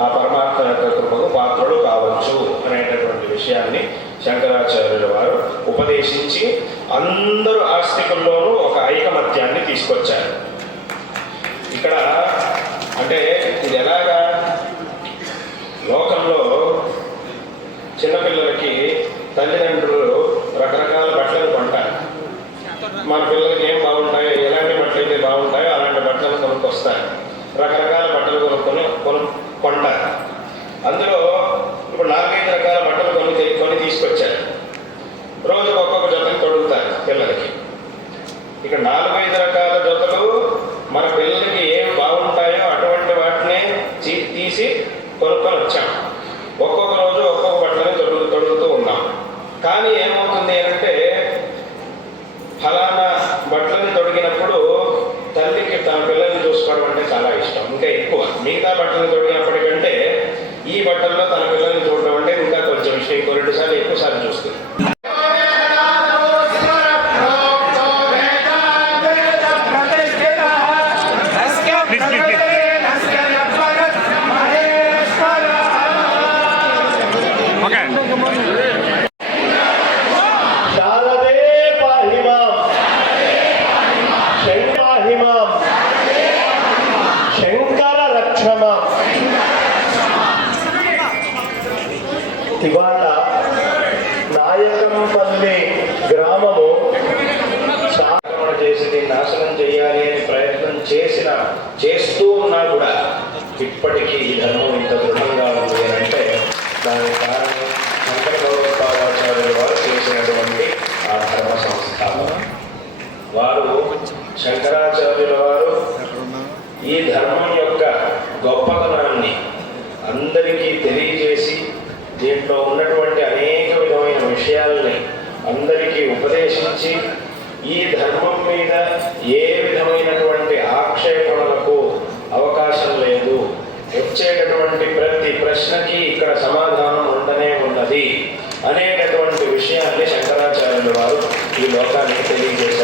ఆ పరమాత్మ యొక్క కృపకు పాత్రలు కావచ్చు అనేటటువంటి విషయాన్ని శంకరాచార్యుల వారు ఉపదేశించి అందరూ ఆస్తికుల్లోనూ ఒక ఐకమత్యాన్ని తీసుకొచ్చారు. ఇక్కడ అంటే ఇది ఎలాగా? లోకంలో చిన్నపిల్లలకి తల్లిదండ్రులు కానీ ఏమవుతుంది అంటే ఫలానా బట్టలను తొడిగినప్పుడు తల్లికి తన పిల్లల్ని చూసుకోవడం అంటే చాలా ఇష్టం. ఇంకా ఎక్కువ మిగతా బట్టలు తొడిగినప్పటికంటే ఈ బట్టల్లో తన పిల్లలు చూడడం అంటే ఇంకా కొంచెం ఇష్టం ఇంకో రెండు సార్లు ఎక్కువ సార్లు చూస్తుంది ఓకే శారదే పాహి మాం శంకాహి మాం శంకర రక్ష మాం ఇవాళ నాయకంపల్లి గ్రామము ఆక్రమణ చేసి నాశనం చేయాలి అని ప్రయత్నం చేసిన చేస్తూ ఉన్నా కూడా ఇప్పటికీ ఈ ధర్మం ఇంత దృఢంగా ఉంది అని అంటే దానికి కారణం శంకరగౌరవాచార్యులు వారు చేసినటువంటి ఆ ధర్మ సంస్థాపన వారు శంకరాచార్యుల వారు ఈ ధర్మం యొక్క గొప్పతనాన్ని అందరికీ దీంట్లో ఉన్నటువంటి అనేక విధమైన విషయాల్ని అందరికీ ఉపదేశించి ఈ ధర్మం మీద ఏ విధమైనటువంటి ఆక్షేపణలకు అవకాశం లేదు. వచ్చేటటువంటి ప్రతి ప్రశ్నకి ఇక్కడ సమాధానం ఉండనే ఉన్నది అనేటటువంటి విషయాన్ని శంకరాచార్యులు వారు ఈ లోకానికి తెలియజేశారు.